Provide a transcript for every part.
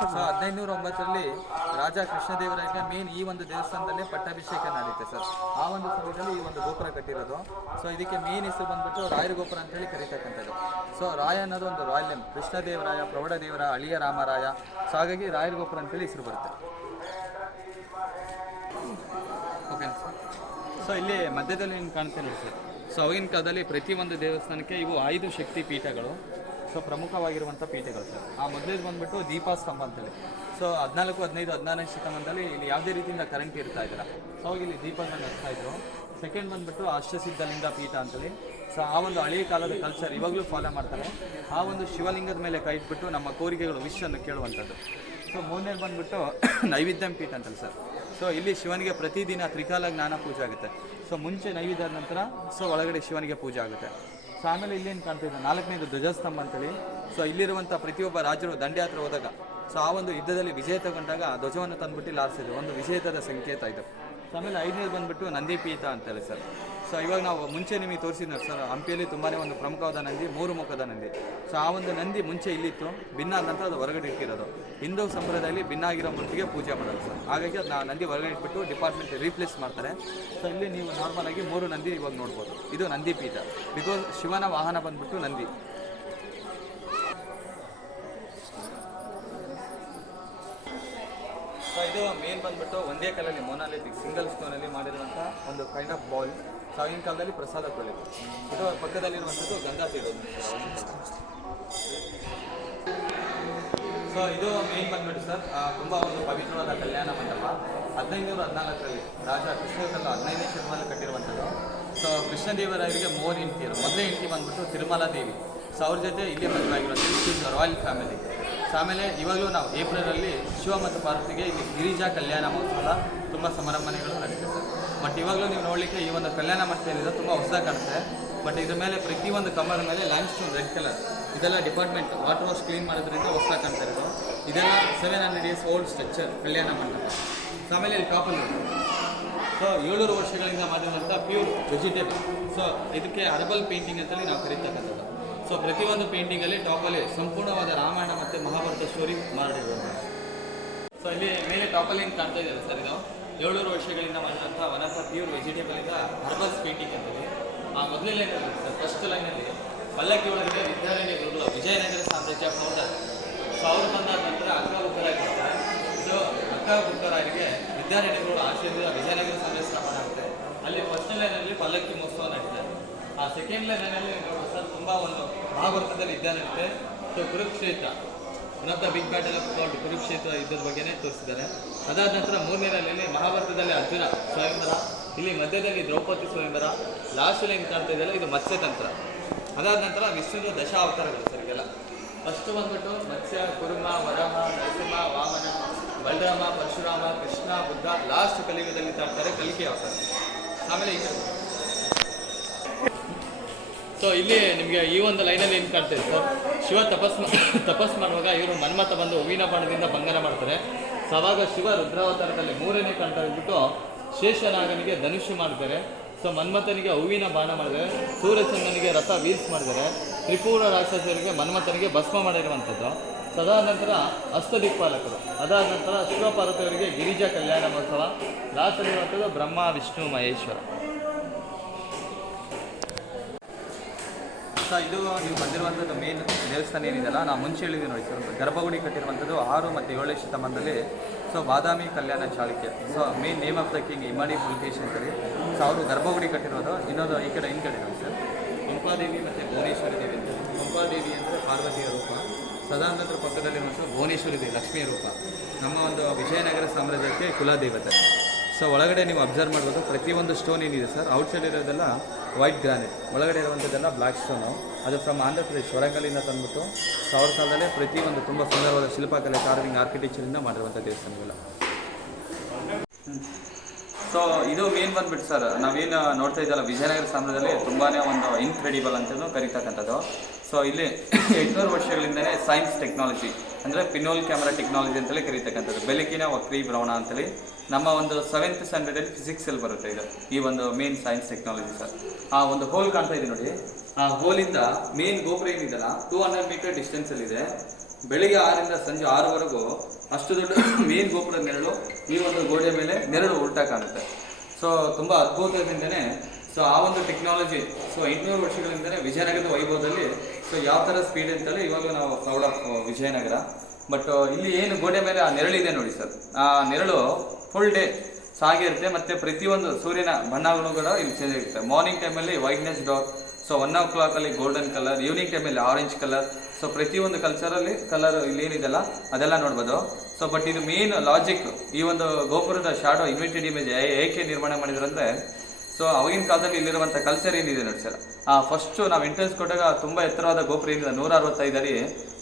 1509ರಲ್ಲಿ ರಾಜ ಕೃಷ್ಣದೇವರಾಯಗೆ main ಈ ಒಂದು ದೇವಸ್ಥಾನದಲ್ಲಿ ಪಟ್ಟಾಭಿಷೇಕ ನಡೆಯುತ್ತೆ ಸರ್. ಆ ಒಂದು ಸಮಯದಲ್ಲಿ ಈ ಒಂದು ಗೋಪುರ ಕಟ್ಟಿರೋದು. ಸೊ ಇದಕ್ಕೆ ಮೇನ್ ಹೆಸರು ಬಂದ್ಬಿಟ್ಟು ರಾಯರ ಗೋಪುರ ಅಂತೇಳಿ ಕರೀತಕ್ಕಂಥದ್ದು. ಸೊ ರಾಯ ಅನ್ನೋದು ಒಂದು ರಾಯಲ್ ನೇಮ್, ಕೃಷ್ಣದೇವರಾಯ, ಪ್ರೌಢದೇವರ, ಅಳಿಯ ರಾಮರಾಯ. ಸೊ ಹಾಗಾಗಿ ರಾಯರ ಗೋಪುರ ಅಂತೇಳಿ ಹೆಸರು ಬರುತ್ತೆ. Okay sir. ಸೊ ಇಲ್ಲಿ ಮಧ್ಯದಲ್ಲಿ ಏನು ಕಾಣ್ತಾ ನೋಡಿ ಸರ್. ಸೊ ಅವಾಗಿನ ಕಾಲದಲ್ಲಿ ಪ್ರತಿಯೊಂದು ದೇವಸ್ಥಾನಕ್ಕೆ ಇವು 5 ಶಕ್ತಿ ಪೀಠಗಳು. So ಪ್ರಮುಖವಾಗಿರುವಂಥ ಪೀಠಗಳು sir. ಆ ಮೊದಲೇದು ಬಂದ್ಬಿಟ್ಟು ದೀಪಸ್ತಂಭ ಅಂತೇಳಿ. ಸೊ 14, 15, 16ನೇ ಶತಮಾನದಲ್ಲಿ ಇಲ್ಲಿ ಯಾವುದೇ ರೀತಿಯಿಂದ ಕರೆಂಟ್ ಇರ್ತಾ ಇದ್ದಿಲ್ಲ. ಸೊ ಅವಾಗ ಇಲ್ಲಿ ದೀಪಗಳನ್ನ ಹಚ್ತಾ ಇದ್ರು. ಸೆಕೆಂಡ್ ಬಂದ್ಬಿಟ್ಟು ಅಷ್ಟಸಿದ್ಧಲಿಂಗ ಪೀಠ ಅಂತೇಳಿ. ಸೊ ಆ ಒಂದು ಹಳೆಯ ಕಾಲದ ಕಲ್ಚರ್ ಇವಾಗಲೂ ಫಾಲೋ ಮಾಡ್ತಾರೆ. ಆ ಒಂದು ಶಿವಲಿಂಗದ ಮೇಲೆ ಕೈ ಇಟ್ಬಿಟ್ಟು ನಮ್ಮ ಕೋರಿಕೆಗಳು ವಿಷನ್ನು ಕೇಳುವಂಥದ್ದು. ಸೊ ಮೂರನೇದು ಬಂದ್ಬಿಟ್ಟು ನೈವೇದ್ಯ ಪೀಠ ಅಂತಲ್ಲ ಸರ್. ಸೊ ಇಲ್ಲಿ ಶಿವನಿಗೆ ಪ್ರತಿದಿನ ತ್ರಿಕಾಲ ಜ್ಞಾನ ಪೂಜೆ ಆಗುತ್ತೆ. ಸೊ ಮುಂಚೆ ನೈವೇದ್ಯ ನಂತರ ಸೊ ಒಳಗಡೆ ಶಿವನಿಗೆ ಪೂಜೆ ಆಗುತ್ತೆ. ಸೊ ಆಮೇಲೆ ಇಲ್ಲೇನು ಕಾಣ್ತಿದ್ದೆ 4ನೇದು ಧ್ವಜಸ್ತಂಭ ಅಂತೇಳಿ. ಸೊ ಇಲ್ಲಿರುವಂಥ ಪ್ರತಿಯೊಬ್ಬ ರಾಜರು ದಂಡಯಾತ್ರೆ ಹೋದಾಗ ಸೊ ಆ ಒಂದು ಯುದ್ಧದಲ್ಲಿ ವಿಜಯ ತಗೊಂಡಾಗ ಧ್ವಜವನ್ನು ತಂದುಬಿಟ್ಟು ಇಲ್ಲಿ ಆರಿಸಿದ್ರು. ಒಂದು ವಿಜೇತದ ಸಂಕೇತ ಇದು. ಸೊ ಆಮೇಲೆ 5ನೇದು ಬಂದುಬಿಟ್ಟು ನಂದಿಪೀಠ ಅಂತೇಳಿ ಸರ್. ಸೊ ಇವಾಗ ನಾವು ಮುಂಚೆ ನಿಮಗೆ ತೋರಿಸಿದ್ವಿ ಸರ್, ಹಂಪಿಯಲ್ಲಿ ತುಂಬಾ ಒಂದು ಪ್ರಮುಖವಾದ ನಂದಿ, 3 ಮುಖದ ನಂದಿ. ಸೊ ಆ ಒಂದು ನಂದಿ ಮುಂಚೆ ಇಲ್ಲಿತ್ತು, ಭಿನ್ನ ಆದ ನಂತರ ಅದು ಹೊರಗಡೆ ಇಟ್ಟಿರೋದು. ಹಿಂದೂ ಸಂಪ್ರದಾಯದಲ್ಲಿ ಭಿನ್ನ ಆಗಿರೋ ಮೂರ್ತಿಗೆ ಪೂಜೆ ಮಾಡೋದು ಸರ್. ಹಾಗಾಗಿ ಅದನ್ನ ನಂದಿ ಹೊರಗಡೆ ಇಟ್ಬಿಟ್ಟು ಡಿಪಾರ್ಟ್ಮೆಂಟ್ ರೀಪ್ಲೇಸ್ ಮಾಡ್ತಾರೆ. ಸೊ ಇಲ್ಲಿ ನೀವು ನಾರ್ಮಲ್ ಆಗಿ 3 ನಂದಿ ಇವಾಗ ನೋಡ್ಬೋದು. ಇದು ನಂದಿ ಪೀಠ, ಬಿಕಾಸ್ ಶಿವನ ವಾಹನ ಬಂದ್ಬಿಟ್ಟು ನಂದಿ. ಸೊ ಇದು ಮೇನ್ ಬಂದ್ಬಿಟ್ಟು ಒಂದೇ ಕಲ್ಲಲ್ಲಿ ಮೊನಾಲಿಥಿಕ್ ಸಿಂಗಲ್ ಸ್ಟೋನಲ್ಲಿ ಮಾಡಿರುವಂಥ ಒಂದು ಕೈಂಡ್ ಆಫ್ ಬೌಲ್. ಸೊ ಆಗಿನ ಕಾಲದಲ್ಲಿ ಪ್ರಸಾದ ಕೊಡಲಿಕ್ಕೆ. ಇದು ಪಕ್ಕದಲ್ಲಿರುವಂಥದ್ದು ಗಂಗಾ ತೀರೋದು. ಸೊ ಇದು ಮೇನ್ ಬಂದ್ಬಿಟ್ಟು ಸರ್ ತುಂಬ ಒಂದು ಪವಿತ್ರವಾದ ಕಲ್ಯಾಣ ಮಂಟಪ. 1514ರಲ್ಲಿ ರಾಜ ಕೃಷ್ಣಕಲ್ಲ 15ನೇ ಶತಮಾನದಲ್ಲಿ ಕಟ್ಟಿರುವಂಥದ್ದು. ಸೊ ಕೃಷ್ಣದೇವರಾಯರಿಗೆ 3 ಹೆಂಡತಿಯರು. ಮೊದಲೇ ಹೆಂಡತಿ ಬಂದ್ಬಿಟ್ಟು ತಿರುಮಲಾ ದೇವಿ. ಸೊ ಅವ್ರ ಜೊತೆ ಇಲ್ಲೇ ಮದುವೆ ಆಗಿರೋದು ರಾಯಲ್ ಫ್ಯಾಮಿಲಿ. ಸೊ ಆಮೇಲೆ ಇವಾಗಲೂ ನಾವು ಏಪ್ರಿಲಲ್ಲಿ ಶಿವ ಮತ್ತು ಪಾರ್ವತಿಗೆ ಇಲ್ಲಿ ಗಿರಿಜಾ ಕಲ್ಯಾಣ ಮಹೋತ್ಸವ ತುಂಬ ಸಮಾರಂಭಗಳು ನಡೀತದೆ ಸರ್. ಬಟ್ ಇವಾಗಲೂ ನೀವು ನೋಡಲಿಕ್ಕೆ ಈ ಒಂದು ಕಲ್ಯಾಣ ಮಂಟಪ ಏನಿದೆ ತುಂಬ ಹೊಸದಾಗಿ ಕಾಣುತ್ತೆ. ಬಟ್ ಇದ್ರ ಮೇಲೆ ಪ್ರತಿಯೊಂದು ಕಂಬದ ಮೇಲೆ ಲ್ಯಾಂಡ್ಸ್ಟೋನ್ ರೆಡ್ ಕಲರ್, ಇದೆಲ್ಲ ಡಿಪಾರ್ಟ್ಮೆಂಟ್ ವಾಟರ್ ವಾಶ್ ಕ್ಲೀನ್ ಮಾಡೋದ್ರಿಂದ ಹೊಸದಾಗಿ ಕಾಣ್ತಾ ಇರೋದು. ಇದೆಲ್ಲ 700 years old structure Kalyana Mantapa. So ಆಮೇಲೆ ಇಲ್ಲಿ ಟಾಪಲ್ಲಿ ಸೊ 700 ವರ್ಷಗಳಿಂದ ಮಾಡಿರುವಂಥ ಪ್ಯೂರ್ ವೆಜಿಟೇಬಲ್. ಸೊ ಇದಕ್ಕೆ ಹರ್ಬಲ್ ಪೇಂಟಿಂಗ್ ಅಂತೇಳಿ ನಾವು ಕರೀತಕ್ಕಂಥದ್ದು. ಸೊ ಪ್ರತಿಯೊಂದು ಪೇಂಟಿಂಗಲ್ಲಿ ಟಾಪಲ್ಲಿ ಸಂಪೂರ್ಣವಾದ ರಾಮಾಯಣ ಮತ್ತು ಮಹಾಭಾರತ ಸ್ಟೋರಿ ಮಾಡಿರುವಂಥ. ಸೊ ಇಲ್ಲಿ ಮೇಲೆ ಟಾಪಲ್ಲಿ ಏನು ಕಾಣ್ತಾ ಇದ್ದಾರೆ ಸರ್, ಇದು 700 ವರ್ಷಗಳಿಂದ ಮಾಡಿದಂಥ ಒನ್ ಆಫ್ ದ ಪ್ಯೂರ್ ವೆಜಿಟೇಬಲಿಂದ ಹರ್ಬಲ್ಸ್ ಪೇಂಟಿಂಗ್ ಅಂತೇಳಿ. ಆ ಮೊದಲನೇ ಲೈನಲ್ಲಿ ಸರ್, ಫಸ್ಟ್ ಲೈನಲ್ಲಿ ಪಲ್ಲಕ್ಕಿ ಒಳಗಡೆ ವಿದ್ಯಾರಣ್ಯ ಗುರುಗಳು ವಿಜಯನಗರ ಸಾಮ್ರಾಜ್ಯ ಫೌಂಡರ್. ಸೊ ಅವರು ಬಂದಾದ ನಂತರ ಅಕ್ಕ ಬುಕ್ಕರಾಗಿರ್ತಾರೆ. ಸೊ ಅಕ್ಕ ಬುಕ್ಕರಾಯರಿಗೆ ವಿದ್ಯಾರಣ್ಯಗಳು ಆಶ್ರಯದಿಂದ ವಿಜಯನಗರ ಸಾಮ್ರಾಜ್ಯ ಸ್ಥಾಪನೆ ಆಗುತ್ತೆ. ಅಲ್ಲಿ ಫಸ್ಟ್ ಲೈನಲ್ಲಿ ಪಲ್ಲಕ್ಕಿ ಮಹೋತ್ಸವ ನಡೀತಾರೆ. ಆ ಸೆಕೆಂಡ್ ಲೈನಲ್ಲಿ ಸರ್ ತುಂಬ ಒಂದು ಮಹಾಭಾರತದಲ್ಲಿ ಯುದ್ಧ ನಡೆಯುತ್ತೆ. So Kurukshetra, one of the big battle of god Kurukshetra ಯುದ್ಧದ ಬಗ್ಗೆನೇ ತೋರಿಸಿದ್ದಾರೆ. ಅದಾದ ನಂತರ 3ನೇ ಲೈನಲ್ಲಿ ಮಹಾಭಾರತದಲ್ಲಿ ಅರ್ಜುನ ಸ್ವಯಂವರ, ಇಲ್ಲಿ ಮಧ್ಯದಲ್ಲಿ ದ್ರೌಪದಿ ಸ್ವಯಂವರ, ಲಾಸ್ಟ್ ಲೈನ್ ಕಾಣ್ತಾ ಇದೆಯಲ್ಲ ಇದು ಮತ್ಸ್ಯತಂತ್ರ. ಅದಾದ ನಂತರ ವಿಷ್ಣುವಿನ 10 ಅವತಾರಗಳು ಸರ್. ಇದೆಲ್ಲ ಫಸ್ಟ್ ಬಂದ್ಬಿಟ್ಟು ಮತ್ಸ್ಯ, ಕುರುಮ, ವರಹ, ನರಸಿಂಹ, ವಾಮನ, ಬಲರಾಮ, ಪರಶುರಾಮ, ಕೃಷ್ಣ, ಬುದ್ಧ. ಲಾಸ್ಟ್ ಕಲಿಯುಗದಲ್ಲಿ ತಾಳ್ತಾರೆ ಕಲಿಕೆ ಅವತಾರ. ಆಮೇಲೆ ಈ ಸೊ ಇಲ್ಲಿ ನಿಮಗೆ ಈ ಒಂದು ಲೈನಲ್ಲಿ ಏನು ಕಾಣ್ತದೆ ಸರ್, ಶಿವ ತಪಸ್ ಮಾಡುವಾಗ ಇವರು ಮನ್ಮಥ ಬಂದು ಹೂವಿನ ಬಾಣದಿಂದ ಭಂಗನ ಮಾಡ್ತಾರೆ. ಸೊ ಅವಾಗ ಶಿವ ರುದ್ರಾವತಾರದಲ್ಲಿ 3ನೇ ಕಂಠ ಇದ್ಬಿಟ್ಟು ಶೇಷನಾಗನಿಗೆ ಧನುಷ್ಯ ಮಾಡ್ತಾರೆ. ಸೊ ಮನ್ಮಥನಿಗೆ ಹೂವಿನ ಬಾಣ ಮಾಡಿದರೆ, ಸೂರ್ಯಚಂದ್ರನಿಗೆ ರಥ ವೀಲ್ಸ್ ಮಾಡಿದರೆ, ತ್ರಿಪುರ ರಾಕ್ಷಸರಿಗೆ ಮನ್ಮಥನಿಗೆ ಭಸ್ಮ ಮಾಡಿರುವಂಥದ್ದು. ಸೊ ಅದಾದ ನಂತರ ಅಷ್ಟದಿಕ್ಪಾಲಕರು. ಅದಾದ ನಂತರ ಶಿವಪಾರ್ವತಿಯವರಿಗೆ ಗಿರಿಜಾ ಕಲ್ಯಾಣ ಮಹೋತ್ಸವ. ಲಾಸ್ಟಲ್ಲಿರುವಂಥದ್ದು ಬ್ರಹ್ಮ, ವಿಷ್ಣು, ಮಹೇಶ್ವರ. ಸೊ ಇದು ನೀವು ಬಂದಿರುವಂಥದ್ದು ಮೇನ್ ದೇವಸ್ಥಾನ ಏನಿದೆಯಲ್ಲ, ನಾವು ಮುಂಚೆ ಹೇಳಿದ್ವಿ ನೋಡಿ ಸರ್, ಗರ್ಭಗುಡಿ ಕಟ್ಟಿರುವಂಥದ್ದು 6 ಮತ್ತು 7ನೇ ಶತಮಾನದಲ್ಲಿ. So Badami Kalyana Chalukya. So main name of the king Immadi Pulakeshi ಅಂತೇಳಿ. ಸೊ ಅವರು ಗರ್ಭಗುಡಿ ಕಟ್ಟಿರೋದು. ಇನ್ನೊಂದು ಈ ಕಡೆ ನೋಡಿ ಸರ್, ಪಂಪಾದೇವಿ ಮತ್ತು ಭುವನೇಶ್ವರಿ ದೇವಿ ಅಂತ. ಪಂಪಾದೇವಿ ಅಂದರೆ ಪಾರ್ವತಿಯ ರೂಪ. ಸದಾನಂತರ ಪಕ್ಕದಲ್ಲಿರುವಂಥ ಭುವನೇಶ್ವರಿ ದೇವಿ ಲಕ್ಷ್ಮಿಯ ರೂಪ. ನಮ್ಮ ಒಂದು ವಿಜಯನಗರ ಸಾಮ್ರಾಜ್ಯಕ್ಕೆ ಕುಲದೇವತೆ. ಸೊ ಒಳಗಡೆ ನೀವು ಅಬ್ಸರ್ವ್ ಮಾಡ್ಬೋದು, ಪ್ರತಿಯೊಂದು ಸ್ಟೋನ್ ಏನಿದೆ ಸರ್, ಔಟ್ಸೈಡ್ ಇರೋದೆಲ್ಲ ವೈಟ್ ಗ್ರಾನೈಟ್, ಒಳಗಡೆ ಇರುವಂಥದ್ದೆಲ್ಲ ಬ್ಲ್ಯಾಕ್ ಸ್ಟೋನು. ಅದು ಫ್ರಮ್ ಆಂಧ್ರ ಪ್ರದೇಶ್ ಹೊರಗಲ್ಲಿಂದ ತಂದುಬಿಟ್ಟು ಸಾವಿರ ಕಾಲದಲ್ಲೇ ಪ್ರತಿಯೊಂದು ತುಂಬ ಸುಂದರವಾದ ಶಿಲ್ಪಕಲೆ, ಕಾರ್ವಿಂಗ್, ಆರ್ಕಿಟೆಕ್ಚರಿಂದ ಮಾಡಿರುವಂಥ ದೇವಸ್ಥಾನಗಳು. ಸೊ ಇದು ಮೇನ್ ಬಂದ್ಬಿಟ್ಟು ಸರ್, ನಾವೇನು ನೋಡ್ತಾ ಇದ್ದಲ್ಲ ವಿಜಯನಗರ ಸಾಮ್ರಾಜ್ಯದಲ್ಲಿ ತುಂಬಾ ಒಂದು ಇನ್ಕ್ರೆಡಿಬಲ್ ಅಂತಲೂ ಕರೀತಕ್ಕಂಥದ್ದು. ಸೊ ಇಲ್ಲಿ 800 ವರ್ಷಗಳಿಂದಲೇ ಸೈನ್ಸ್ ಟೆಕ್ನಾಲಜಿ ಅಂದರೆ ಪಿನೋಲ್ ಕ್ಯಾಮ್ರಾ ಟೆಕ್ನಾಲಜಿ ಅಂತಲೇ ಕರೀತಕ್ಕಂಥದ್ದು. ಬೆಳಕಿನ ವಕ್ರೀಭ್ರಮಣ ಅಂತೇಳಿ ನಮ್ಮ ಒಂದು 7th ಸ್ಟ್ಯಾಂಡರ್ಡಲ್ಲಿ ಫಿಸಿಕ್ಸಲ್ಲಿ ಬರುತ್ತೆ ಇದು, ಈ ಒಂದು ಮೇನ್ ಸೈನ್ಸ್ ಟೆಕ್ನಾಲಜಿ ಸರ್. ಆ ಒಂದು ಹೋಲ್ ಕಾಣ್ತಾ ಇದೆ ನೋಡಿ, ಆ ಹೋಲಿಂದ ಮೇನ್ ಗೋಪುರ ಏನಿದೆಯಲ್ಲ 200 ಮೀಟರ್ ಡಿಸ್ಟೆನ್ಸಲ್ಲಿದೆ. ಬೆಳಿಗ್ಗೆ 6ರಿಂದ ಸಂಜೆ 6ವರೆಗೂ ಅಷ್ಟು ದೊಡ್ಡ ಮೇನ್ ಗೋಪುರದ ನೆರಳು ಈ ಒಂದು ಗೋಡೆ ಮೇಲೆ ನೆರಳು ಉಲ್ಟಾ ಕಾಣುತ್ತೆ. ಸೊ ತುಂಬ ಅದ್ಭುತದಿಂದನೇ ಸೊ ಆ ಒಂದು ಟೆಕ್ನಾಲಜಿ 800 ವರ್ಷಗಳಿಂದಲೇ ವಿಜಯನಗರದ ವೈಭವದಲ್ಲಿ ಸೊ ಯಾವ ಥರ ಸ್ಪೀಡ್ ಅಂತೇಳಿ ಇವಾಗಲೂ ನಾವು ಪ್ರೌಡ್ ಆಫ್ ವಿಜಯನಗರ. ಬಟ್ ಇಲ್ಲಿ ಏನು ಗೋಡೆ ಮೇಲೆ ಆ ನೆರಳಿದೆ ನೋಡಿ ಸರ್, ಆ ನೆರಳು ಫುಲ್ ಡೇ ಸಾಗೆ ಇರುತ್ತೆ. ಮತ್ತು ಪ್ರತಿಯೊಂದು ಸೂರ್ಯನ ಬಣ್ಣಗಳು ಕೂಡ ಇಲ್ಲಿ ಚೇಂಜ್ ಆಗಿರುತ್ತೆ. ಮಾರ್ನಿಂಗ್ ಟೈಮಲ್ಲಿ whiteness dark, so 1 o'clock golden colour, evening ಟೈಮಲ್ಲಿ ಆರೆಂಜ್ ಕಲರ್. ಸೊ ಪ್ರತಿಯೊಂದು ಕಲ್ಚರಲ್ಲಿ ಕಲರ್ ಇಲ್ಲಿ ಏನಿದೆಲ್ಲ ಅದೆಲ್ಲ ನೋಡ್ಬೋದು. ಸೊ ಬಟ್ ಇದು ಮೇನ್ ಲಾಜಿಕ್, ಈ ಒಂದು ಗೋಪುರದ ಶಾಡೋ ಇನ್ವೆಂಟೆಡ್ ಇಮೇಜ್ ಏಕೆ ನಿರ್ಮಾಣ ಮಾಡಿದ್ರಂದ್ರೆ, ಸೊ ಅವಾಗಿನ ಕಾಲದಲ್ಲಿ ಇಲ್ಲಿರುವಂಥ ಕಲ್ಚರ್ ಏನಿದೆ ನೋಡಿ ಸರ್, ಫಸ್ಟು ನಾವು ಎಂಟ್ರೆನ್ಸ್ ಕೊಟ್ಟಾಗ ತುಂಬ ಎತ್ತರವಾದ ಗೋಪುರ ಏನಿದೆ 165 ಅಡಿ,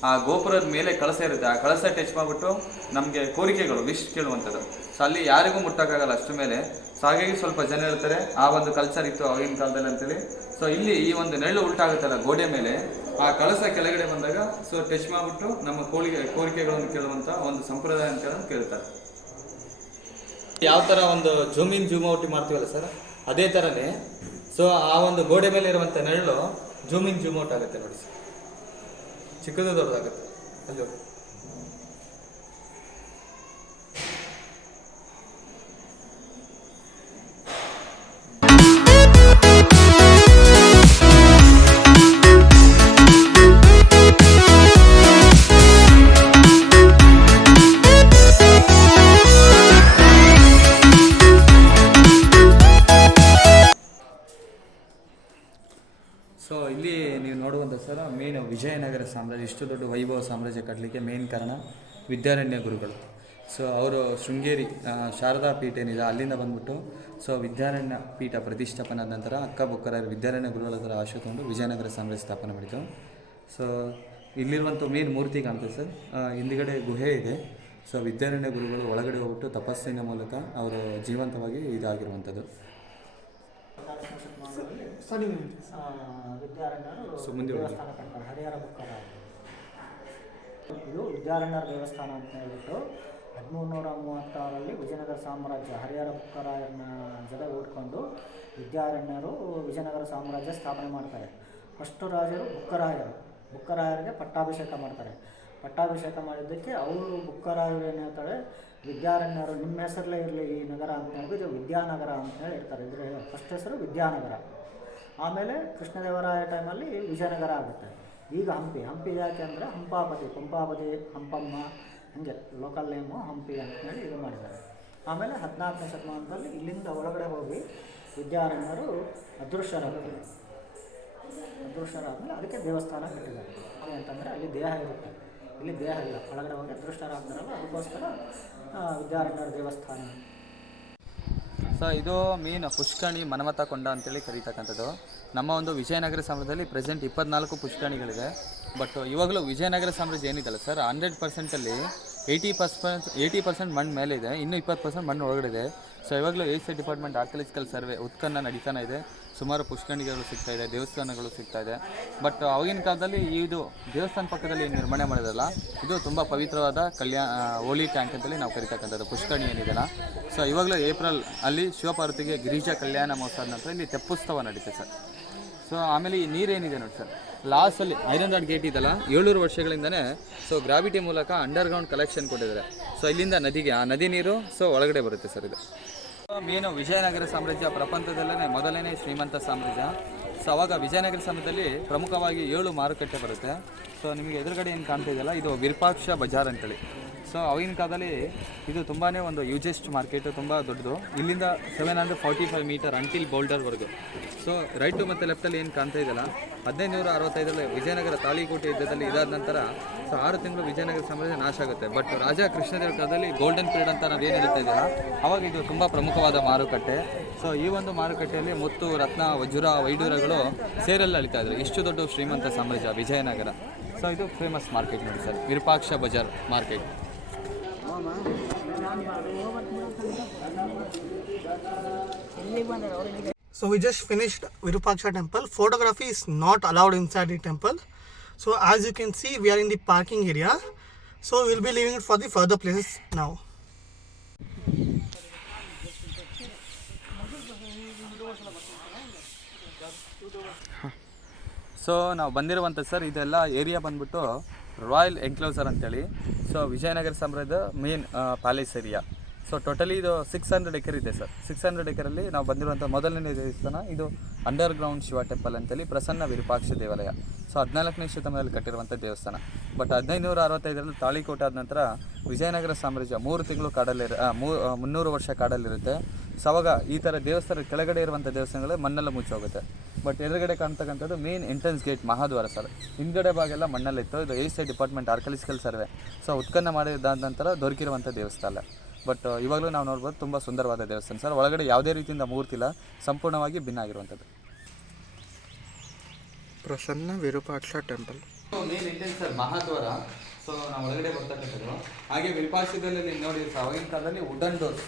ಆ ಗೋಪುರದ ಮೇಲೆ ಕಳಸ ಇರುತ್ತೆ. ಆ ಕಳಸ ಟಚ್ ಮಾಡಿಬಿಟ್ಟು ನಮಗೆ ಕೋರಿಕೆಗಳು ವಿಶ್ ಕೇಳುವಂಥದ್ದು. ಸೊ ಅಲ್ಲಿ ಯಾರಿಗೂ ಮುಟ್ಟೋಕ್ಕಾಗಲ್ಲ ಅಷ್ಟು ಮೇಲೆ. ಸೊ ಹಾಗಾಗಿ ಸ್ವಲ್ಪ ಜನ ಹೇಳ್ತಾರೆ ಆ ಒಂದು ಕಲ್ಚರ್ ಇತ್ತು ಆಗಿನ ಕಾಲದಲ್ಲಿ ಅಂತೇಳಿ. ಸೊ ಇಲ್ಲಿ ಈ ಒಂದು ನೆರಳು ಉಲ್ಟಾಗುತ್ತಲ್ಲ ಗೋಡೆ ಮೇಲೆ, ಆ ಕಳಸ ಕೆಳಗಡೆ ಬಂದಾಗ ಸೊ ಟಚ್ ಮಾಡಿಬಿಟ್ಟು ನಮ್ಮ ಕೋರಿಕೆಗಳನ್ನು ಕೇಳುವಂಥ ಒಂದು ಸಂಪ್ರದಾಯ ಅಂತ ಕೇಳ್ತಾರೆ. ಯಾವ ಥರ ಒಂದು ಜೂಮ್ ಇನ್ ಜೂಮ್ ಔಟ್ ಮಾಡ್ತೀವಲ್ಲ ಸರ್, ಅದೇ ಥರನೇ ಸೊ ಆ ಒಂದು ಗೋಡೆ ಮೇಲೆ ಇರುವಂಥ ನೆರಳು ಜೂಮ್ ಇನ್ ಜೂಮ್ ಔಟ್ ಆಗುತ್ತೆ ನೋಡಿ ಸರ್, ಚಿಕ್ಕದು ದೊಡ್ಡದಾಗುತ್ತೆ ಅಲ್ಲೋ. ಸೊ ಇಲ್ಲಿ ನೀವು ನೋಡುವಂಥ ಸರ್ ಮೇನ್ ವಿಜಯನಗರ ಸಾಮ್ರಾಜ್ಯ, ಇಷ್ಟು ದೊಡ್ಡ ವೈಭವ ಸಾಮ್ರಾಜ್ಯ ಕಟ್ಟಲಿಕ್ಕೆ ಮೇನ್ ಕಾರಣ ವಿದ್ಯಾರಣ್ಯ ಗುರುಗಳು. ಸೊ ಅವರು ಶೃಂಗೇರಿ ಶಾರದಾ ಪೀಠ ಏನಿದೆ ಅಲ್ಲಿಂದ ಬಂದ್ಬಿಟ್ಟು ಸೊ ವಿದ್ಯಾರಣ್ಯ ಪೀಠ ಪ್ರತಿಷ್ಠಾಪನೆ ಆದ ನಂತರ ಅಕ್ಕ ಬುಕ್ಕರಾಯರು ವಿದ್ಯಾರಣ್ಯ ಗುರುಗಳ ಹತ್ರ ಆಶ್ರಯ ತಗೊಂಡು ವಿಜಯನಗರ ಸಾಮ್ರಾಜ್ಯ ಸ್ಥಾಪನೆ ಮಾಡಿತು. ಸೊ ಇಲ್ಲಿರುವಂಥ ಮೇನ್ ಮೂರ್ತಿ ಕಾಣ್ತದೆ ಸರ್, ಹಿಂದುಗಡೆ ಗುಹೆ ಇದೆ. ಸೊ ವಿದ್ಯಾರಣ್ಯ ಗುರುಗಳು ಒಳಗಡೆ ಹೋಗ್ಬಿಟ್ಟು ತಪಸ್ಸಿನ ಮೂಲಕ ಅವರು ಜೀವಂತವಾಗಿ ಇದಾಗಿರುವಂಥದ್ದು. ವಿದ್ಯಾರಣ್ಯರು ದೇವಸ್ಥಾನ ಕಟ್ತಾರೆ, ಹರಿಹರ ಬುಕ್ಕರ. ಇದು ವಿದ್ಯಾರಣ್ಯರ ದೇವಸ್ಥಾನ ಅಂತ ಹೇಳ್ಬಿಟ್ಟು 1336ರಲ್ಲಿ ವಿಜಯನಗರ ಸಾಮ್ರಾಜ್ಯ ಹರಿಹರ ಬುಕ್ಕರಾಯರನ್ನ ಜೊತೆ ಓಡ್ಕೊಂಡು ವಿದ್ಯಾರಣ್ಯರು ವಿಜಯನಗರ ಸಾಮ್ರಾಜ್ಯ ಸ್ಥಾಪನೆ ಮಾಡ್ತಾರೆ. ಫಸ್ಟು ರಾಜರು ಬುಕ್ಕರಾಯರಿಗೆ ಪಟ್ಟಾಭಿಷೇಕ ಮಾಡ್ತಾರೆ. ಪಟ್ಟಾಭಿಷೇಕ ಮಾಡಿದ್ದಕ್ಕೆ ಅವರು ಬುಕ್ಕರಾಯರು ಏನು ಹೇಳ್ತಾರೆ, ವಿದ್ಯಾರಣ್ಯರು ನಿಮ್ಮ ಹೆಸರಲ್ಲೇ ಇರಲಿ ಈ ನಗರ ಅಂತ ಹೇಳ್ಬಿಟ್ಟು ಇದು ವಿದ್ಯಾನಗರ ಅಂತ ಹೇಳಿ ಇರ್ತಾರೆ. ಇದ್ರ ಫಸ್ಟ್ ಹೆಸರು ವಿದ್ಯಾನಗರ. ಆಮೇಲೆ ಕೃಷ್ಣದೇವರಾಯ ಟೈಮಲ್ಲಿ ವಿಜಯನಗರ ಆಗುತ್ತೆ. ಈಗ ಹಂಪಿ ಯಾಕೆ ಅಂದರೆ ಪಂಪಾಪತಿ ಹಂಪಮ್ಮ ಹಂಗೆ ಲೋಕಲ್ ನೇಮು ಹಂಪಿ ಅಂತೇಳಿ ಇದು ಮಾಡಿದ್ದಾರೆ. ಆಮೇಲೆ 14ನೇ ಶತಮಾನದಲ್ಲಿ ಇಲ್ಲಿಂದ ಒಳಗಡೆ ಹೋಗಿ ವಿದ್ಯಾರಣ್ಯರು ಅದೃಶ್ಯರಾಗ್ತಾರೆ. ಅದೃಶ್ಯರಾದ್ಮೇಲೆ ಅದಕ್ಕೆ ದೇವಸ್ಥಾನ ಕಟ್ಟಿದ್ದಾರೆ. ಅಂತಂದರೆ ಅಲ್ಲಿ ದೇಹ ಇರುತ್ತೆ, ಇಲ್ಲಿ ದೇಹ ಇಲ್ಲ, ಒಳಗಡೆ ಹೋಗಿ ಅದೃಷ್ಟರಾಗ್ತಾರಲ್ಲ, ಅದಕ್ಕೋಸ್ಕರ ವಿದ್ಯಾರಣ್ಯರ ದೇವಸ್ಥಾನ. ಸೊ ಇದು ಮೇನ್ ಪುಷ್ಕರಣಿ ಮನ್ಮಥ ಕೊಂಡ ಅಂತೇಳಿ ಕರೀತಕ್ಕಂಥದ್ದು. ನಮ್ಮ ಒಂದು ವಿಜಯನಗರ ಸಾಮ್ರಾಜ್ಯದಲ್ಲಿ ಪ್ರೆಸೆಂಟ್ 24 ಪುಷ್ಕರಣಿಗಳಿದೆ. ಬಟ್ ಇವಾಗಲೂ ವಿಜಯನಗರ ಸಾಮ್ರಾಜ್ಯ ಏನಿದಲ್ಲ ಸರ್, 100%ಅಲ್ಲಿ 80% ಮಣ್ಣು ಮೇಲೆ ಇದೆ, ಇನ್ನೂ 20% ಮಣ್ಣು ಒಳಗಡೆ ಇದೆ. ಸೊ ಇವಾಗಲೂ ASI ಡಿಪಾರ್ಟ್ಮೆಂಟ್ ಆರ್ಕಿಯಾಲಜಿಕಲ್ ಸರ್ವೆ ಉತ್ಖನನ ನಡೀತಾನೆ ಇದೆ. ಸುಮಾರು ಪುಷ್ಕರಣಿಗಳು ಸಿಗ್ತಾ ಇದೆ, ದೇವಸ್ಥಾನಗಳು ಸಿಗ್ತಾ ಇದೆ. ಬಟ್ ಆವಾಗಿನ ಕಾಲದಲ್ಲಿ ಇದು ದೇವಸ್ಥಾನ ಪಕ್ಕದಲ್ಲಿ ನಿರ್ಮಾಣ ಮಾಡಿದಲ್ಲ, ಇದು ತುಂಬ ಪವಿತ್ರವಾದ ಹೋಲಿ ಟ್ಯಾಂಕ್ ಅಂತೇಳಿ ನಾವು ಕರಿತಕ್ಕಂಥದ್ದು ಪುಷ್ಕರಣಿ ಏನಿದೆಲ್ಲ. ಸೊ ಇವಾಗಲೂ ಏಪ್ರಿಲ್ ಅಲ್ಲಿ ಶಿವಪಾರ್ವತಿಗೆ ಗಿರಿಜಾ ಕಲ್ಯಾಣ ಮಹೋತ್ಸವದ ನಂತರ ಇಲ್ಲಿ ತೆಪ್ಪೋತ್ಸವ ನಡೀತೆ ಸರ್. ಸೊ ಆಮೇಲೆ ಈ ನೀರೇನಿದೆ ನೋಡಿ ಸರ್, ಲಾಸ್ಟಲ್ಲಿ ಐರನ್ ರಾಡ್ ಗೇಟ್ ಇದೆಲ್ಲ 700 ವರ್ಷಗಳಿಂದನೇ ಸೊ ಗ್ರಾವಿಟಿ ಮೂಲಕ ಅಂಡರ್ಗ್ರೌಂಡ್ ಕಲೆಕ್ಷನ್ ಕೊಟ್ಟಿದ್ದಾರೆ. ಸೊ ಇಲ್ಲಿಂದ ನದಿಗೆ ಆ ನದಿ ನೀರು ಸೊ ಒಳಗಡೆ ಬರುತ್ತೆ ಸರ್. ಇದು ಮೇನು ವಿಜಯನಗರ ಸಾಮ್ರಾಜ್ಯ ಪ್ರಪಂಚದಲ್ಲೇ ಮೊದಲನೇ ಶ್ರೀಮಂತ ಸಾಮ್ರಾಜ್ಯ. ಸೊ ಅವಾಗ ವಿಜಯನಗರ ಸಾಮ್ರಾಜ್ಯದಲ್ಲಿ ಪ್ರಮುಖವಾಗಿ 7 ಮಾರುಕಟ್ಟೆ ಬರುತ್ತೆ. ಸೊ ನಿಮಗೆ ಎದುರುಗಡೆ ಏನು ಕಾಣ್ತಾ ಇದೆಯಲ್ಲ, ಇದು ವಿರೂಪಾಕ್ಷ ಬಜಾರ್ ಅಂತೇಳಿ. ಸೊ ಅವಾಗಿನ ಕಾಲದಲ್ಲಿ ಇದು ತುಂಬಾ ಒಂದು ಯೂಜೆಸ್ಟ್ ಮಾರ್ಕೆಟು, ತುಂಬ ದೊಡ್ಡದು. ಇಲ್ಲಿಂದ 745 ಮೀಟರ್ ಅಂಟಿಲ್ ಬೌಲ್ಡರ್ವರೆಗೂ. ಸೊ ರೈಟು ಮತ್ತು ಲೆಫ್ಟಲ್ಲಿ ಏನು ಕಾಣ್ತಾ ಇದೆಯಲ್ಲ, 1565ರಲ್ಲಿ ವಿಜಯನಗರ ತಾಳಿಕೋಟೆ ಯುದ್ಧದಲ್ಲಿ ಇದಾದ ನಂತರ ಸೊ 6 ತಿಂಗಳು ವಿಜಯನಗರ ಸಾಮ್ರಾಜ್ಯ ನಾಶ ಆಗುತ್ತೆ. ಬಟ್ ರಾಜ ಕೃಷ್ಣದೇವರ ಕಾಲದಲ್ಲಿ ಗೋಲ್ಡನ್ ಪೀರಿಯಡ್ ಅಂತ ನಾವು ಏನು ಹೇಳ್ತಾ ಇದ್ದೀರಾ, ಅವಾಗ ಇದು ತುಂಬ ಪ್ರಮುಖವಾದ ಮಾರುಕಟ್ಟೆ. ಸೊ ಈ ಒಂದು ಮಾರುಕಟ್ಟೆಯಲ್ಲಿ ಮುತ್ತು, ರತ್ನ, ವಜ್ರ, ವೈಡೂರಗಳು ಸೇರಲ್ಲಿ ಅಳಿತಾ ಇದ್ರು. ಇಷ್ಟು ದೊಡ್ಡ ಶ್ರೀಮಂತ ಸಾಮ್ರಾಜ್ಯ ವಿಜಯನಗರ. ಸೊ ಇದು ಫೇಮಸ್ ಮಾರ್ಕೆಟ್ ನೋಡಿ sir, Virupaksha Bazaar market. So we just finished Virupaksha temple. Photography is not allowed inside the temple. So as you can see, we are in the parking area. So we will be leaving it for the further places now. So ನಾವು ಬಂದಿರುವಂಥ sir, ಇದೆಲ್ಲ area ಬಂದ್ಬಿಟ್ಟು royal enclosure ಅಂತೇಳಿ. So Vijayanagara ಸಾಮ್ರಾಜ್ಯದ main palace area. So totally ಇದು 600 ಎಕರೆ ಇದೆ sir. 600 ಎಕರಲ್ಲಿ ನಾವು ಬಂದಿರುವಂಥ ಮೊದಲನೇ ದೇವಸ್ಥಾನ ಇದು ಅಂಡರ್ಗ್ರೌಂಡ್ ಶಿವ ಟೆಂಪಲ್ ಅಂತೇಳಿ ಪ್ರಸನ್ನ ವಿರೂಪಾಕ್ಷ ದೇವಾಲಯ. ಸೊ 14ನೇ ಶತಮಾನದಲ್ಲಿ ಕಟ್ಟಿರುವಂಥ ದೇವಸ್ಥಾನ. ಬಟ್ 1565ರಲ್ಲಿ ತಾಳಿಕೋಟೆ ಆದ ನಂತರ ವಿಜಯನಗರ ಸಾಮ್ರಾಜ್ಯ 3 ತಿಂಗಳು ಕಾಡಲ್ಲಿ 300 ವರ್ಷ ಕಾಡಲ್ಲಿರುತ್ತೆ. ಸೊ ಅವಾಗ ಈ ಥರ ದೇವಸ್ಥಾನ ಕೆಳಗಡೆ ಇರುವಂಥ ದೇವಸ್ಥಾನಗಳು ಮಣ್ಣೆಲ್ಲ ಮುಚ್ಚೋಗುತ್ತೆ. ಬಟ್ ಎದುರುಗಡೆ ಕಾಣ್ತಕ್ಕಂಥದ್ದು ಮೇನ್ ಎಂಟ್ರೆನ್ಸ್ ಗೇಟ್ ಮಹಾದ್ವಾರ ಸರ್. ಹಿಂದ್ಗಡೆ ಭಾಗೆಲ್ಲ ಮಣ್ಣಲ್ಲಿತ್ತು. ಇದು ASI department archaeological survey so ಉತ್ಖನನ ಮಾಡಿದಾದ ನಂತರ ದೊರಕಿರುವಂಥ ದೇವಸ್ಥಾನ. ಬಟ್ ಇವಾಗಲೂ ನಾವು ನೋಡ್ಬೋದು ತುಂಬ ಸುಂದರವಾದ ದೇವಸ್ಥಾನ ಸರ್. ಒಳಗಡೆ ಯಾವುದೇ ರೀತಿಯಿಂದ ಮೂರ್ತಿ ಇಲ್ಲ, ಸಂಪೂರ್ಣವಾಗಿ ಭಿನ್ನ ಆಗಿರುವಂಥದ್ದು. Prasanna Virupaksha temple main entrance sir ಮಹಾದ್ವಾರ. ಸೊ ನಾವು ಒಳಗಡೆ ಬರ್ತಕ್ಕಂಥದ್ದು. ಹಾಗೆ ವಿರೂಪಾಕ್ಷದಲ್ಲಿ ನೋಡಿ ಸರ್, ಅವಾಗಿನ ಕಾಲದಲ್ಲಿ ವುಡನ್ ಡೋರ್ಸ್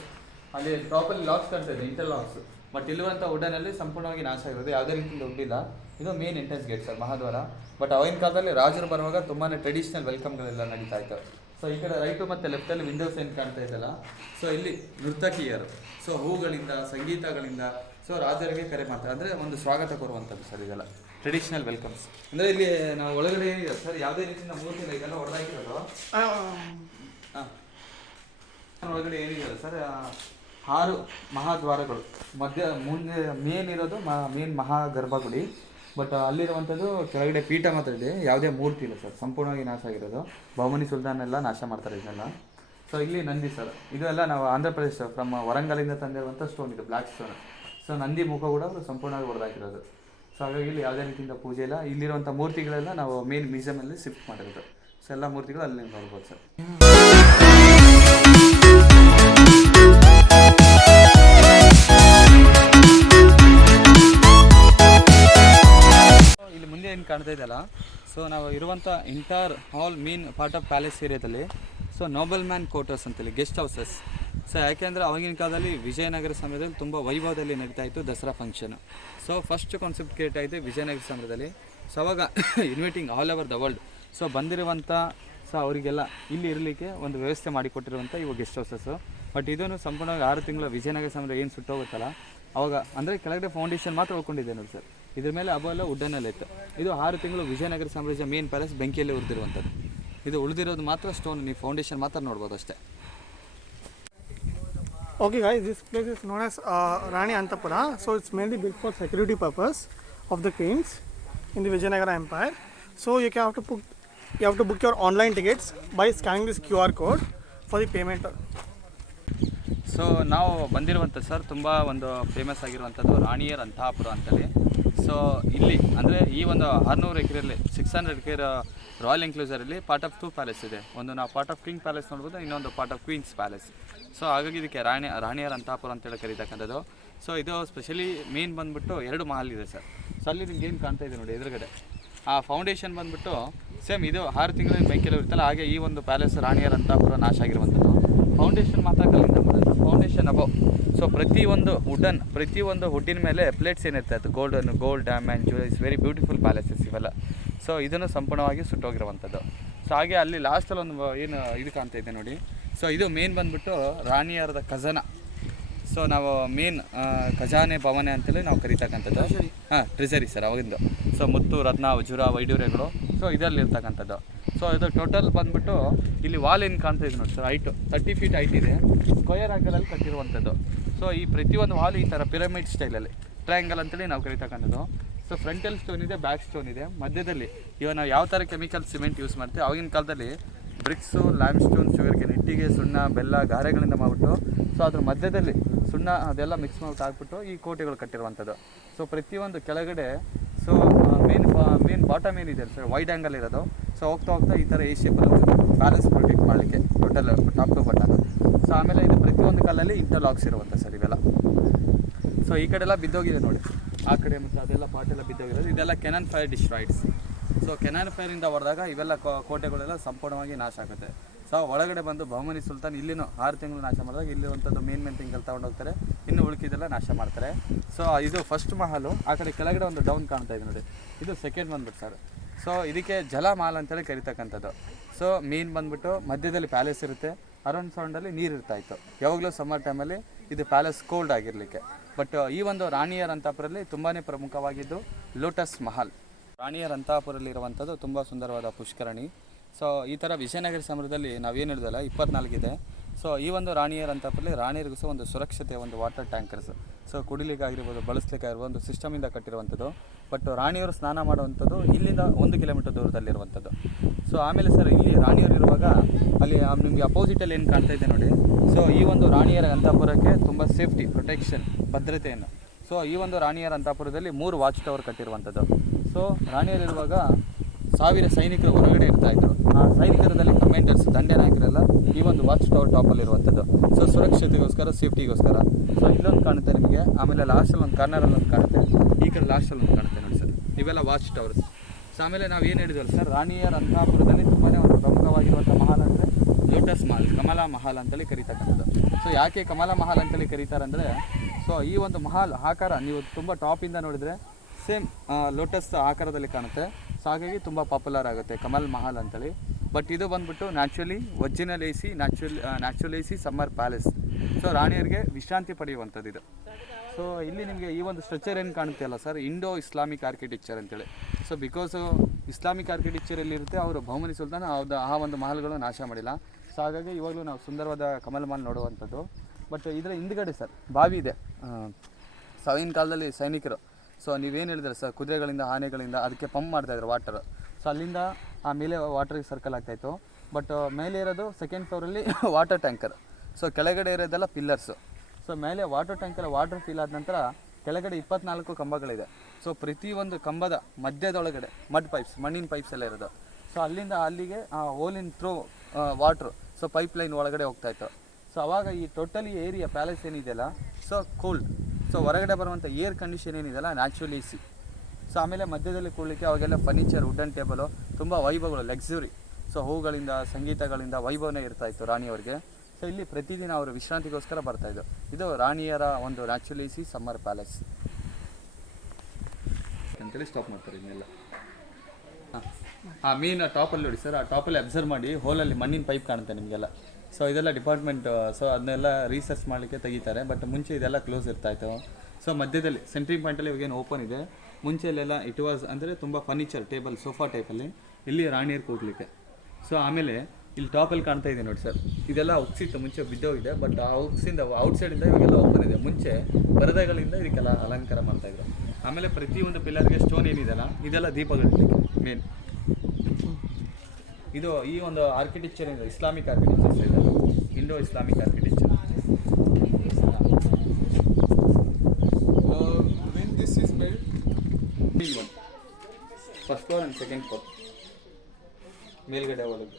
ಅಲ್ಲಿ ಪ್ರಾಪರ್ಲಿ ಲಾಕ್ಸ್ ಕಾಣ್ತದೆ, ಇಂಟರ್ಲಾಕ್ಸ್. ಬಟ್ ಇಲ್ಲಿರುವಂಥ ವುಡನಲ್ಲಿ ಸಂಪೂರ್ಣವಾಗಿ ನಾಶ ಆಗಿರೋದು, ಯಾವುದೇ ರೀತಿಯಿಂದ ಉಡ್ಡಿಲ್ಲ. ಇದು ಮೇನ್ ಎಂಟ್ರೆನ್ಸ್ ಗೇಟ್ ಸರ್ ಮಹಾದ್ವಾರ. ಬಟ್ ಅವಾಗಿನ ಕಾಲದಲ್ಲಿ ರಾಜರು ಬರುವಾಗ ತುಂಬಾ ಟ್ರೆಡಿಷನಲ್ ವೆಲ್ಕಮ್ಗಳೆಲ್ಲ ನಡೀತಾ ಇತ್ತು. ಸೊ ಈ ಕಡೆ ರೈಟು ಮತ್ತು ಲೆಫ್ಟಲ್ಲಿ ವಿಂಡೋಸ್ ಏನು ಕಾಣ್ತಾ ಇದ್ದಲ್ಲ, ಸೊ ಇಲ್ಲಿ ನರ್ತಕಿಯರು ಸೊ ಹೂಗಳಿಂದ ಸಂಗೀತಗಳಿಂದ ಸೊ ರಾಜರಿಗೆ ಕರೆ ಮಾಡ್ತಾರೆ. ಅಂದರೆ ಒಂದು ಸ್ವಾಗತ ಕೊಡುವಂಥದ್ದು ಸರ್. ಇದೆಲ್ಲ ಟ್ರೆಡಿಷನಲ್ ವೆಲ್ಕಮ್ಸ್. ಅಂದರೆ ಇಲ್ಲಿ ನಾವು ಒಳಗಡೆ ಏನಿದೆ ಸರ್, ಯಾವುದೇ ರೀತಿಯಿಂದ ಮೂರ್ತಿ ಇಲ್ಲ, ಇದೆಲ್ಲ ಹೊಡೆದಾಕಿರೋದು. ಹಾಂ, ಒಳಗಡೆ ಏನಿದೆ ಸರ್, 6 ಮಹಾದ್ವಾರಗಳು. ಮುಂದೆ ಮೇನ್ ಇರೋದು ಮೇನ್ ಮಹಾಗರ್ಭಗುಡಿ. ಬಟ್ ಅಲ್ಲಿರುವಂಥದ್ದು ಕೆಳಗಡೆ ಪೀಠ ಮಾತ್ರ ಇದೆ, ಯಾವುದೇ ಮೂರ್ತಿ ಇಲ್ಲ ಸರ್, ಸಂಪೂರ್ಣವಾಗಿ ನಾಶ ಆಗಿರೋದು. ಬಹುಮನಿ ಸುಲ್ತಾನ್ ಎಲ್ಲ ನಾಶ ಮಾಡ್ತಾರೆ ಇದನ್ನೆಲ್ಲ. ಸೊ ಇಲ್ಲಿ ನಂದಿ ಸರ್, ಇದೆಲ್ಲ ನಾವು ಆಂಧ್ರ ಪ್ರದೇಶ ಫ್ರಮ್ ವರಂಗಲಿಂದ ತಂದಿರುವಂಥ ಸ್ಟೋನ್ ಇದು, ಬ್ಲ್ಯಾಕ್ ಸ್ಟೋನ್. ಸೊ ನಂದಿ ಮುಖ ಕೂಡ ಸಂಪೂರ್ಣವಾಗಿ ಹೊಡೆದಾಕಿರೋದು. ಸೊ ಹಾಗಾಗಿ ಇಲ್ಲಿ ಯಾವುದೇ ರೀತಿಯಿಂದ ಪೂಜೆ ಇಲ್ಲ. ಇಲ್ಲಿರುವಂಥ ಮೂರ್ತಿಗಳೆಲ್ಲ ನಾವು ಮೇನ್ ಮ್ಯೂಸಿಯಮಲ್ಲಿ ಶಿಫ್ಟ್ ಮಾಡಿರೋದು. ಸೊ ಎಲ್ಲ ಮೂರ್ತಿಗಳು ಅಲ್ಲಿ ನೋಡ್ಬೋದು ಸರ್. ಇಲ್ಲಿ ಮುಂದೆ ಏನು ಕಾಣ್ತಾ ಇದೆಯಲ್ಲ, ಸೊ ನಾವು ಇರುವಂಥ inter hall mean part of palace ಏರಿಯಾದಲ್ಲಿ ಸೊ ನೋಬಲ್ ಮ್ಯಾನ್ ಕ್ವಾರ್ಟರ್ಸ್ ಅಂತೇಳಿ ಗೆಸ್ಟ್ ಹೌಸಸ್. ಸೊ ಯಾಕೆಂದರೆ ಅವಾಗಿನ ಕಾಲದಲ್ಲಿ ವಿಜಯನಗರ ಸಮಯದಲ್ಲಿ ತುಂಬ ವೈಭವದಲ್ಲಿ ನಡೀತಾ ಇತ್ತು Dasara function. So first concept create ಆಯಿತು ವಿಜಯನಗರ ಸಮಯದಲ್ಲಿ. ಸೊ ಅವಾಗ inviting all over the world so ಬಂದಿರುವಂಥ ಸೊ ಅವರಿಗೆಲ್ಲ ಇಲ್ಲಿ ಇರಲಿಕ್ಕೆ ಒಂದು ವ್ಯವಸ್ಥೆ ಮಾಡಿಕೊಟ್ಟಿರುವಂಥ ಇವು ಗೆಸ್ಟ್ ಹೌಸಸ್ಸು. ಬಟ್ ಇದನ್ನು ಸಂಪೂರ್ಣವಾಗಿ 6 ತಿಂಗಳು ವಿಜಯನಗರ ಸಮಯ ಏನು ಸುಟ್ಟೋಗುತ್ತಲ್ಲ ಅವಾಗ, ಅಂದರೆ ಕೆಳಗಡೆ ಫೌಂಡೇಶನ್ ಮಾತ್ರ ಉಳ್ಕೊಂಡಿದೆ ನೋಡಿ ಸರ್. ಇದ್ರ ಮೇಲೆ ಅಬೋ ಎಲ್ಲ ವುಡ್ಡನ್ನೆಲ್ಲ ಇತ್ತು. ಇದು 6 ತಿಂಗಳು ವಿಜಯನಗರ ಸಾಮ್ರಾಜ್ಯ ಮೇನ್ ಪ್ಯಾಲೇಸ್ ಬೆಂಕಿಯಲ್ಲಿ ಉಳಿದಿರುವಂಥದ್ದು. ಇದು ಉಳಿದಿರೋದು ಮಾತ್ರ ಸ್ಟೋನ್, ನೀವು ಫೌಂಡೇಶನ್ ಮಾತ್ರ ನೋಡ್ಬೋದು ಅಷ್ಟೇ. Okay guys, this place is known as Rani Antapura. So it's mainly built for security purpose of the queens in the Vijayanagara Empire. So you have to book your online tickets by scanning this QR code for the payment. So ನಾವು ಬಂದಿರುವಂಥ sir ತುಂಬ ಒಂದು famous ಆಗಿರುವಂಥದ್ದು ರಾಣಿಯರ್ ಅಂತಾಪುರ ಅಂತೇಳಿ. So ಇಲ್ಲಿ ಅಂದರೆ ಈ ಒಂದು 600 ಎಕರೆಯಲ್ಲಿ 600 ಎಕರೆ ರಾಯಲ್ ಎನ್ಕ್ಲೋಸರಲ್ಲಿ ಪಾರ್ಟ್ ಆಫ್ 2 ಪ್ಯಾಲೇಸ್ ಇದೆ. ಒಂದು ನಾವು ಪಾರ್ಟ್ ಆಫ್ ಕಿಂಗ್ ಪ್ಯಾಲೇಸ್ ನೋಡ್ಬೋದು, ಇನ್ನೊಂದು part of queen's palace. So ಹಾಗಾಗಿ ಇದಕ್ಕೆ ರಾಣಿಯರ್ ಅಂತಾಪುರ ಅಂತೇಳಿ ಕರೀತಕ್ಕಂಥದ್ದು. ಸೊ ಇದು ಸ್ಪೆಷಲಿ ಮೇನ್ ಬಂದುಬಿಟ್ಟು 2 ಮಹಲ್ ಇದೆ ಸರ್. ಸೊ ಅಲ್ಲಿ ನಿಮ್ಗೆ ಏನು ಕಾಣ್ತಾ ಇದೆ ನೋಡಿ ಎದುರುಗಡೆ, ಆ ಫೌಂಡೇಶನ್ ಬಂದುಬಿಟ್ಟು ಸೇಮ್ ಇದು 6 ತಿಂಗಳ ಬೆಂಕಿಯಲ್ಲಿ ಇರುತ್ತಲ್ಲ, ಹಾಗೆ ಈ ಒಂದು ಪ್ಯಾಲೇಸ್ ರಾಣಿಯರ್ ಅಂತಾಪುರ ನಾಶ ಆಗಿರುವಂಥದ್ದು. ಫೌಂಡೇಶನ್ ಮಾತ್ರ ಕಲ್ಲಿಂದ ಬರುತ್ತೆ, ಫೌಂಡೇಶನ್ ಅಬೌವ್. ಸೊ ಪ್ರತಿಯೊಂದು ಹುಡ್ಡಿನ ಮೇಲೆ ಪ್ಲೇಟ್ಸ್ ಏನಿರುತ್ತೆ ಅದು gold diamond jewels, very beautiful palaces ಇವೆಲ್ಲ. ಸೊ ಇದನ್ನು ಸಂಪೂರ್ಣವಾಗಿ ಸುಟ್ಟೋಗಿರುವಂಥದ್ದು. ಸೊ ಹಾಗೆ ಅಲ್ಲಿ ಲಾಸ್ಟಲ್ಲಿ ಒಂದು ಏನು ಇದು ಕಾಣ್ತಾ ಇದೆ ನೋಡಿ. ಸೊ ಇದು ಮೇನ್ ಬಂದುಬಿಟ್ಟು ರಾಣಿಯರದ ಖಜಾನ. ಸೊ ನಾವು ಮೇನ್ ಖಜಾನೆ ಭವನೆ ಅಂತೇಳಿ ನಾವು ಕರೀತಕ್ಕಂಥದ್ದು. ಟ್ರೆಜರಿ ಸರ್ ಅವಾಗಿಂದು. ಸೊ ಮುತ್ತು ರತ್ನ ವಜ್ರ ವೈಡೂರ್ಯಗಳು ಸೊ ಇದರಲ್ಲಿ ಇರ್ತಕ್ಕಂಥದ್ದು. ಸೊ ಇದು ಟೋಟಲ್ ಬಂದುಬಿಟ್ಟು ಇಲ್ಲಿ ವಾಲ್ ಏನು ಕಾಣ್ತಾ ಇದೆ ನೋಡಿ ಸರ್, ಹೈಟು 30 ಫೀಟ್ ಹೈಟ್ ಇದೆ, ಸ್ಕ್ವಯರ್ ಆಂಗಲಲ್ಲಿ ಕಟ್ಟಿರುವಂಥದ್ದು. ಸೊ ಈ ಪ್ರತಿಯೊಂದು ವಾಲ್ ಈ ಥರ ಪಿರಮಿಡ್ ಸ್ಟೈಲಲ್ಲಿ ಟ್ರಯಾಂಗಲ್ ಅಂತೇಳಿ ನಾವು ಕರೀತಕ್ಕಂಥದ್ದು. ಸೊ ಫ್ರಂಟಲ್ಲಿ ಸ್ಟೋನ್ ಇದೆ, ಬ್ಯಾಕ್ ಸ್ಟೋನ್ ಇದೆ, ಮಧ್ಯದಲ್ಲಿ ಇವಾಗ ನಾವು ಯಾವ ಥರ ಕೆಮಿಕಲ್ ಸಿಮೆಂಟ್ ಯೂಸ್ ಮಾಡ್ತೀವಿ ಆಗಿನ ಕಾಲದಲ್ಲಿ ಬ್ರಿಕ್ಸು, ಲ್ಯಾಮ್ ಸ್ಟೋನ್, ಶುಗರ್ಕೇನ್, ಇಟ್ಟಿಗೆ, ಸುಣ್ಣ, ಬೆಲ್ಲ, ಗಾರೆಗಳಿಂದ ಮಾಡಿಬಿಟ್ಟು ಸೊ ಅದ್ರ ಮಧ್ಯದಲ್ಲಿ ಸುಣ್ಣ ಅದೆಲ್ಲ ಮಿಕ್ಸ್ ಮಾಡಿಬಿಟ್ಟು ಹಾಕ್ಬಿಟ್ಟು ಈ ಕೋಟೆಗಳು ಕಟ್ಟಿರುವಂಥದ್ದು. ಸೊ ಪ್ರತಿಯೊಂದು ಕೆಳಗಡೆ ಸೊ ಮೇನ್ ಬಾಟಮ್ ಏನಿದೆ ಸರ್ ವೈಡ್ ಆ್ಯಂಗಲ್ ಇರೋದು. ಸೊ ಹೋಗ್ತಾ ಈ ಥರ ಶೇಪಲ್ಲಿ ಬ್ಯಾಲೆನ್ಸ್ ಪ್ರೊಟೆಕ್ಟ್ ಮಾಡಲಿಕ್ಕೆ total top to bottom. So ಆಮೇಲೆ ಇದು ಪ್ರತಿಯೊಂದು ಕಾಲಲ್ಲಿ ಇಂಟರ್ಲಾಕ್ಸ್ ಇರುವಂಥ ಸರ್ ಇವೆಲ್ಲ. ಸೊ ಈ ಕಡೆ ಎಲ್ಲ ಬಿದ್ದೋಗಿದೆ ನೋಡಿ, ಆ ಕಡೆ ಮತ್ತು ಅದೆಲ್ಲ ಪಾರ್ಟ್ ಎಲ್ಲ ಬಿದ್ದೋಗಿರೋದು. ಇದೆಲ್ಲ ಕೆನಾನ್ ಫೈರ್ ಡಿಸ್ಟ್ರಾಯ್ಡ್ಸ್. ಸೊ ಕೆನಾನ್ ಫೈರಿಂದ ಹೊಡೆದಾಗ ಇವೆಲ್ಲ ಕೋಟೆಗಳೆಲ್ಲ ಸಂಪೂರ್ಣವಾಗಿ ನಾಶ ಆಗುತ್ತೆ. ಸೊ ಒಳಗಡೆ ಬಂದು ಬಹುಮನಿ ಸುಲ್ತಾನ್ ಇಲ್ಲಿನೂ 6 ತಿಂಗಳು ನಾಶ ಮಾಡಿದಾಗ ಇಲ್ಲಿರುವಂಥದ್ದು ಮೇನ್ ತಿಂಗಳು ತೊಗೊಂಡೋಗ್ತಾರೆ, ಇನ್ನು ಉಳ್ಕಿದೆಲ್ಲ ನಾಶ ಮಾಡ್ತಾರೆ. ಸೊ ಇದು ಫಸ್ಟ್ ಮಹಲು. ಆ ಕಡೆ ಕೆಳಗಡೆ ಒಂದು ಡೌನ್ ಕಾಣ್ತಾ ಇದೆ ನೋಡಿ, ಇದು ಸೆಕೆಂಡ್ ಬಂದ್ಬಿಟ್ಟು ಸರ್. ಸೊ ಇದಕ್ಕೆ ಜಲಮಹಲ್ ಅಂತೇಳಿ ಕರಿತಕ್ಕಂಥದ್ದು. ಸೊ ಮೇನ್ ಬಂದುಬಿಟ್ಟು ಮಧ್ಯದಲ್ಲಿ ಪ್ಯಾಲೇಸ್ ಇರುತ್ತೆ, ಅರೌಂಡ್ ಸೌಂಡಲ್ಲಿ ನೀರು ಇರ್ತಾಯಿತ್ತು ಯಾವಾಗಲೂ ಸಮ್ಮರ್ ಟೈಮಲ್ಲಿ, ಇದು ಪ್ಯಾಲೇಸ್ ಕೋಲ್ಡ್ ಆಗಿರಲಿಕ್ಕೆ. ಬಟ್ ಈ ಒಂದು ರಾಣಿಯರ್ ಅಂತಾಪುರಲ್ಲಿ ತುಂಬಾ ಪ್ರಮುಖವಾಗಿದ್ದು ಲೋಟಸ್ ಮಹಲ್. ರಾಣಿಯರ್ ಅಂತಾಪುರಲ್ಲಿರುವಂಥದ್ದು ತುಂಬ ಸುಂದರವಾದ ಪುಷ್ಕರಣಿ. ಸೊ ಈ ಥರ ವಿಜಯನಗರ ಸಾಮ್ರಾಜ್ಯದಲ್ಲಿ ನಾವೇನು ಹೇಳಿದಲ್ಲ 24 ಇದೆ. ಸೊ ಈ ಒಂದು ರಾಣಿಯರ್ ಅಂತಪ್ಪಲ್ಲಿ ರಾಣಿಯರಿಗೂ ಸಹ ಒಂದು ಸುರಕ್ಷತೆಯ ಒಂದು ವಾಟರ್ ಟ್ಯಾಂಕರ್ಸ್, ಸೊ ಕುಡಿಲಿಕ್ಕಾಗಿರ್ಬೋದು, ಬಳಸಲಿಕ್ಕಾಗಿರ್ಬೋದು ಒಂದು ಸಿಸ್ಟಮಿಂದ ಕಟ್ಟಿರುವಂಥದ್ದು. ಬಟ್ ರಾಣಿಯವರು ಸ್ನಾನ ಮಾಡುವಂಥದ್ದು ಇಲ್ಲಿಂದ 1 ಕಿಲೋಮೀಟರ್ ದೂರದಲ್ಲಿರುವಂಥದ್ದು. ಸೊ ಆಮೇಲೆ ಸರ್ ಇಲ್ಲಿ ರಾಣಿಯರು ಇರುವಾಗ ಅಲ್ಲಿ ನಿಮಗೆ ಅಪೋಸಿಟಲ್ಲಿ ಏನು ಕಾಣ್ತಾ ಇದೆ ನೋಡಿ. ಸೊ ಈ ಒಂದು ರಾಣಿಯರ ಅಂತಃಪುರಕ್ಕೆ ತುಂಬ ಸೇಫ್ಟಿ, ಪ್ರೊಟೆಕ್ಷನ್, ಭದ್ರತೆಯನ್ನು. ಸೊ ಈ ಒಂದು ರಾಣಿಯರ ಅಂತಃಪುರದಲ್ಲಿ 3 ವಾಚ್ ಟವರ್ ಕಟ್ಟಿರುವಂಥದ್ದು. ಸೊ ರಾಣಿಯರಿರುವಾಗ 1000 ಸೈನಿಕರು ಹೊರಗಡೆ ಇರ್ತಾಯಿದ್ರು. ಆ ಸೈನಿಕರದಲ್ಲಿ ಕಮಾಂಡರ್ಸ್, ದಂಡ ನಾಯಕರೆಲ್ಲ ಈ ಒಂದು ವಾಚ್ ಟವರ್ ಟಾಪಲ್ಲಿರುವಂಥದ್ದು. ಸೊ ಸುರಕ್ಷತೆಗೋಸ್ಕರ, ಸೇಫ್ಟಿಗೋಸ್ಕರ. ಸೊ ಇಲ್ಲೊಂದು ಕಾಣುತ್ತೆ ನಿಮಗೆ, ಆಮೇಲೆ ಲಾಸ್ಟಲ್ಲಿ ಒಂದು ಕಾರ್ನರಲ್ಲಿ ಒಂದು ಕಾಣುತ್ತೆ, ಈ ಕಡೆ ಲಾಸ್ಟಲ್ಲಿ ಒಂದು ಕಾಣುತ್ತೆ ನೋಡಿ ಸರ್, ಇವೆಲ್ಲ ವಾಚ್ ಟವರ್ಸ್. ಸೊ ಆಮೇಲೆ ನಾವು ಏನು ಹೇಳಿದ್ವಲ್ಲ ಸರ್, ರಾಣಿಯರ ಅಂತಃಪುರದಲ್ಲಿ ತುಂಬಾ ಒಂದು ಪ್ರಮುಖವಾಗಿರುವಂಥ ಮಹಲ್ ಅಂದರೆ ಲೋಟಸ್ ಮಹಲ್, ಕಮಲಾ ಮಹಲ್ ಅಂತೇಳಿ ಕರೀತಕ್ಕಂಥದ್ದು. ಸೊ ಯಾಕೆ ಕಮಲಾ ಮಹಲ್ ಅಂತೇಳಿ ಕರೀತಾರೆ ಅಂದರೆ, ಸೊ ಈ ಒಂದು ಮಹಲ್ ಆಕಾರ ನೀವು ತುಂಬ ಟಾಪಿಂದ ನೋಡಿದರೆ ಸೇಮ್ ಲೋಟಸ್ ಆಕಾರದಲ್ಲಿ ಕಾಣುತ್ತೆ. ಸೊ ಹಾಗಾಗಿ ತುಂಬ ಪಾಪ್ಯುಲರ್ ಆಗುತ್ತೆ ಕಮಲ್ ಮಹಲ್ ಅಂತೇಳಿ. ಬಟ್ ಇದು ಬಂದ್ಬಿಟ್ಟು natural A C summer palace. So ರಾಣಿಯರಿಗೆ ವಿಶ್ರಾಂತಿ ಪಡೆಯುವಂಥದ್ದು ಇದು. ಸೊ ಇಲ್ಲಿ ನಿಮಗೆ ಈ ಒಂದು ಸ್ಟ್ರಕ್ಚರ್ ಏನು ಕಾಣುತ್ತೆ ಅಲ್ಲ ಸರ್, ಇಂಡೋ ಇಸ್ಲಾಮಿಕ್ ಆರ್ಕಿಟೆಕ್ಚರ್ ಅಂತೇಳಿ. ಸೊ ಬಿಕಾಸು ಇಸ್ಲಾಮಿಕ್ ಆರ್ಕಿಟೆಕ್ಚರ್ ಎಲ್ಲಿರುತ್ತೆ, ಅವರು ಬಹುಮನಿ ಸುಲ್ತಾನ ಆ ಒಂದು ಮಹಲ್ಗಳು ನಾಶ ಮಾಡಿಲ್ಲ. ಸೊ ಹಾಗಾಗಿ ಇವಾಗಲೂ ನಾವು ಸುಂದರವಾದ ಕಮಲ್ ಮಹಲ್ ನೋಡುವಂಥದ್ದು. ಬಟ್ ಇದರ ಹಿಂದ್ಗಡೆ ಸರ್ ಬಾವಿ ಇದೆ. ಸಾವಿನ ಕಾಲದಲ್ಲಿ ಸೈನಿಕರು, ಸೊ ನೀವೇನು ಹೇಳಿದ್ರೆ ಸರ್, ಕುದುರೆಗಳಿಂದ, ಆನೆಗಳಿಂದ ಅದಕ್ಕೆ ಪಂಪ್ ಮಾಡ್ತಾಯಿದ್ರು ವಾಟರ್. ಸೊ ಅಲ್ಲಿಂದ ಆ ಮೇಲೆ ವಾಟರ್ಗೆ ಸರ್ಕಲ್ ಆಗ್ತಾಯಿತ್ತು. ಬಟ್ ಮೇಲೆ ಇರೋದು 2nd ಫ್ಲೋರಲ್ಲಿ ವಾಟರ್ ಟ್ಯಾಂಕರ್. ಸೊ ಕೆಳಗಡೆ ಇರೋದೆಲ್ಲ ಪಿಲ್ಲರ್ಸು. ಸೊ ಮೇಲೆ ವಾಟರ್ ಟ್ಯಾಂಕರ್ ವಾಟರ್ ಫಿಲ್ ಆದ ನಂತರ ಕೆಳಗಡೆ 24 ಕಂಬಗಳಿದೆ. ಸೊ ಪ್ರತಿಯೊಂದು ಕಂಬದ ಮಧ್ಯದೊಳಗಡೆ ಮಣ್ಣಿನ ಪೈಪ್ಸ್ ಎಲ್ಲ ಇರೋದು. ಸೊ ಅಲ್ಲಿಂದ ಅಲ್ಲಿಗೆ ಓಲಿನ್ ಥ್ರೂ ವಾಟ್ರು, ಸೊ ಪೈಪ್ಲೈನ್ ಒಳಗಡೆ ಹೋಗ್ತಾಯಿತ್ತು. ಸೊ ಅವಾಗ ಈ ಟೋಟಲಿ ಏರಿಯಾ ಪ್ಯಾಲೇಸ್ ಏನಿದೆಯಲ್ಲ, ಸೊ ಕೋಲ್ಡ್. ಸೊ ಹೊರಗಡೆ ಬರುವಂಥ ಏರ್ ಕಂಡೀಷನ್ ಏನಿದೆಯಲ್ಲ ನ್ಯಾಚುರಲ್ ಎ ಸಿ. ಸೊ ಆಮೇಲೆ ಮಧ್ಯದಲ್ಲಿ ಕೂಡಲಿಕ್ಕೆ ಅವಾಗೆಲ್ಲ ಫರ್ನಿಚರ್, ವುಡನ್ ಟೇಬಲು, ತುಂಬ ವೈಭವಗಳು, ಲಕ್ಸುರಿ. ಸೊ ಹೂಗಳಿಂದ, ಸಂಗೀತಗಳಿಂದ ವೈಭವನೇ ಇರ್ತಾಯಿತ್ತು ರಾಣಿಯವರಿಗೆ. ಸೊ ಇಲ್ಲಿ ಪ್ರತಿದಿನ ಅವರು ವಿಶ್ರಾಂತಿಗೋಸ್ಕರ ಬರ್ತಾಯಿದ್ದು. ಇದು ರಾಣಿಯರ ಒಂದು natural A C summer palace ಅಂತೇಳಿ ಸ್ಟಾಪ್ ಮಾಡ್ತಾರೆ ಇದನ್ನೆಲ್ಲ. ಹಾಂ, ಮೀನು ಟಾಪಲ್ಲಿ ನೋಡಿ ಸರ್, ಆ ಟಾಪಲ್ಲಿ ಅಬ್ಸರ್ವ್ ಮಾಡಿ, ಹೋಲಲ್ಲಿ ಮಣ್ಣಿನ ಪೈಪ್ ಕಾಣುತ್ತೆ ನಿಮಗೆಲ್ಲ. ಸೊ ಇದೆಲ್ಲ ಡಿಪಾರ್ಟ್ಮೆಂಟ್, ಸೊ ಅದನ್ನೆಲ್ಲ ರಿಸರ್ಚ್ ಮಾಡಲಿಕ್ಕೆ ತೆಗಿತಾರೆ. ಬಟ್ ಮುಂಚೆ ಇದೆಲ್ಲ ಕ್ಲೋಸ್ ಇರ್ತಾಯಿತ್ತು. ಸೊ ಮಧ್ಯದಲ್ಲಿ ಸೆಂಟ್ರಿಂಗ್ ಪಾಯಿಂಟಲ್ಲಿ ಇವಾಗೇನು ಓಪನ್ ಇದೆ. ಮುಂಚೆಯಲ್ಲೆಲ್ಲ ಇಟ್ ವಾಸ್ ಅಂದರೆ ತುಂಬ ಫರ್ನಿಚರ್, ಟೇಬಲ್, ಸೋಫಾ ಟೈಪಲ್ಲಿ ಇಲ್ಲಿ ರಾಣಿಯರು ಕೂಡಲಿಕ್ಕೆ. ಸೊ ಆಮೇಲೆ ಇಲ್ಲಿ ಟಾಪಲ್ಲಿ ಕಾಣ್ತಾ ಇದೆ ನೋಡಿ ಸರ್, ಇದೆಲ್ಲ ಉಕ್ಸಿತ್ತು, ಮುಂಚೆ ಬಿದ್ದೋಗಿದೆ. ಬಟ್ ಆ ಉಕ್ಸಿಂದ ಔಟ್ಸೈಡಿಂದ ಇವಾಗೆಲ್ಲ ಓಪನ್ ಇದೆ. ಮುಂಚೆ ಪರದೆಗಳಿಂದ ಇದಕ್ಕೆಲ್ಲ ಅಲಂಕಾರ ಮಾಡ್ತಾಯಿದ್ರು. ಆಮೇಲೆ ಪ್ರತಿಯೊಂದು ಪಿಲ್ಲರ್ಗೆ ಸ್ಟೋನ್ ಏನಿದೆಯಲ್ಲ, ಇದೆಲ್ಲ ದೀಪಗಳಿರಲಿಕ್ಕೆ ಮೇನ್. ಇದು ಈ ಒಂದು ಆರ್ಕಿಟೆಕ್ಚರ್ ಇದೆ, ಇಸ್ಲಾಮಿಕ್ ಆರ್ಕಿಟೆಕ್ಚರ್ಸ್ ಇದೆ, Indo Islamic architecture. When this is built, first floor and 2nd floor ಮೇಲ್ಗಡೆ ಒಳಗೆ.